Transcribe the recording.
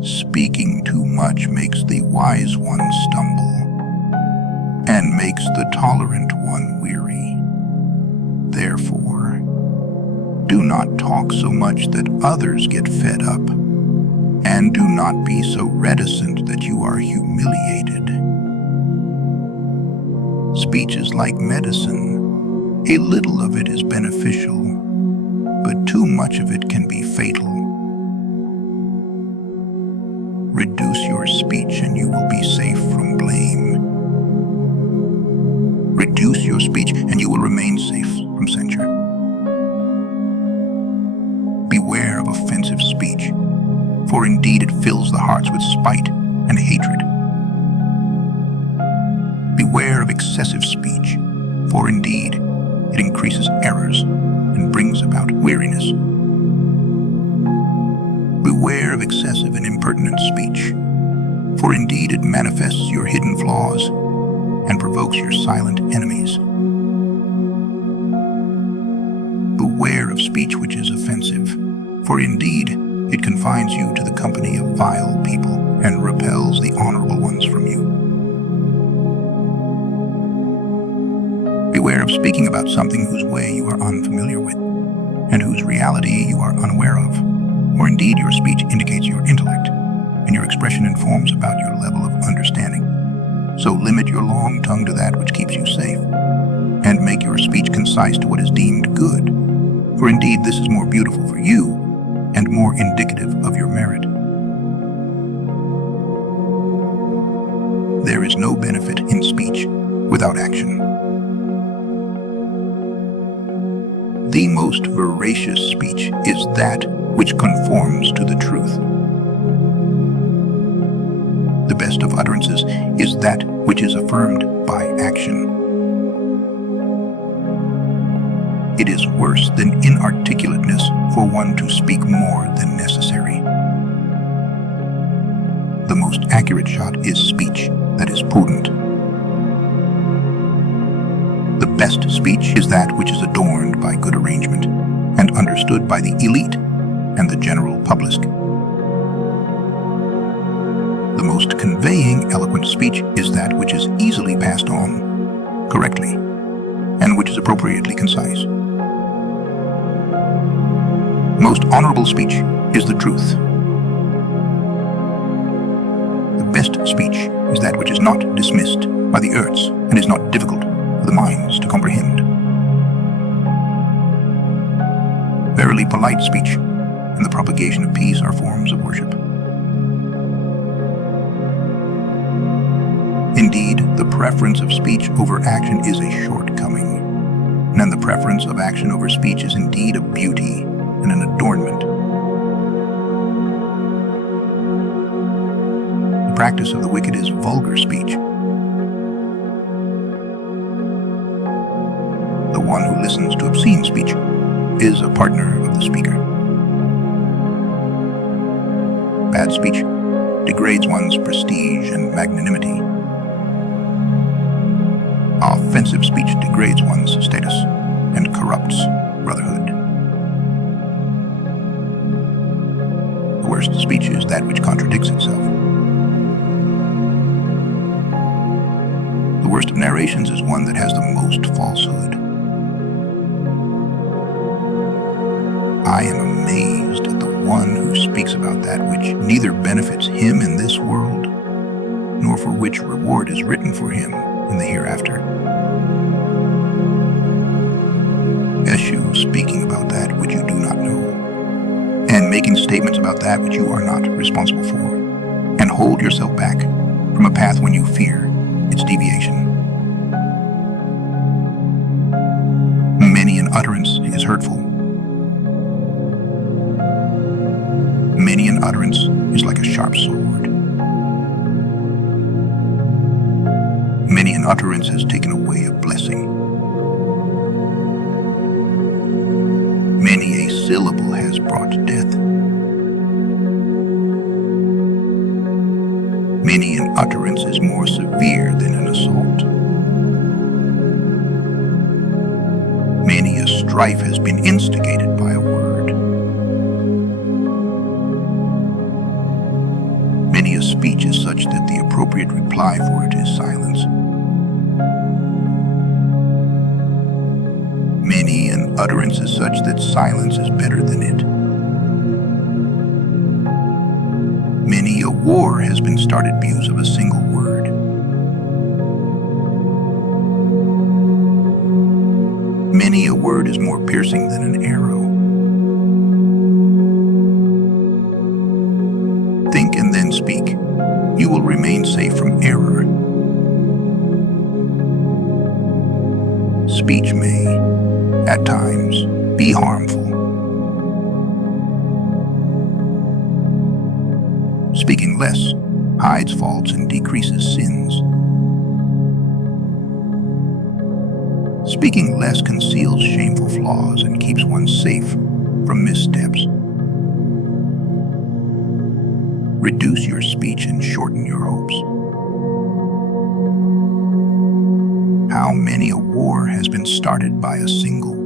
Speaking too much makes the wise one stumble, and makes the tolerant one weary. Therefore, do not talk so much that others get fed up, and do not be so reticent that you are humiliated. Speech is like medicine. A little of it is beneficial, but too much of it can be fatal. Reduce your speech and you will be safe from blame. Reduce your speech and you will remain safe from censure. Beware of offensive speech, for indeed it fills the hearts with spite and hatred. Beware of excessive speech, for indeed it increases errors and brings about weariness. Beware of excessive and impertinent speech, for indeed it manifests your hidden flaws and provokes your silent enemies. Beware of speech which is offensive, for indeed it confines you to the company of vile people and repels the honorable ones from you. Beware of speaking about something whose way you are unfamiliar with, and whose reality you are unaware of, or indeed your speech indicates your intellect, and your expression informs about your level of understanding. So limit your long tongue to that which keeps you safe, and make your speech concise to what is deemed good, for indeed this is more beautiful for you, and more indicative of your merit. There is no benefit in speech without action. The most veracious speech is that which conforms to the truth. The best of utterances is that which is affirmed by action. It is worse than inarticulateness for one to speak more than necessary. The most accurate shot is speech that is prudent. The best speech is that which is adorned by good arrangement and understood by the elite and the general public. The most conveying, eloquent speech is that which is easily passed on correctly and which is appropriately concise. Most honorable speech is the truth. The best speech is that which is not dismissed by the earths and is not difficult for the minds to comprehend. Verily, polite speech and the propagation of peace are forms of worship. Indeed, the preference of speech over action is a shortcoming, and the preference of action over speech is indeed a beauty and an adornment. The practice of the wicked is vulgar speech. The one who listens to obscene speech is a partner of the speaker. Bad speech degrades one's prestige and magnanimity. Offensive speech degrades one's status and corrupts brotherhood. The worst speech is that which contradicts itself. The worst of narrations is one that has the most falsehood. I am amazed at the one who speaks about that which neither benefits him in this world, nor for which reward is written for him in the hereafter. Eschew speaking about that which you do not know, and making statements about that which you are not responsible for, and hold yourself back from a path when you fear its deviation. Many an utterance is hurtful. Many an utterance is like a sharp sword. Many an utterance has taken away a blessing. Many a syllable has brought death. Many an utterance is more severe than an assault. Many a strife has been instigated by a word. speech is such that the appropriate reply for it is silence. Many an utterance is such that silence is better than it. Many a war has been started because of a single word. Many a word is more piercing than an arrow. Think and then speak. You will remain safe from error. Speech may, at times, be harmful. Speaking less hides faults and decreases sins. Speaking less conceals shameful flaws and keeps one safe from missteps. Reduce your speech and shorten your hopes. How many a war has been started by a single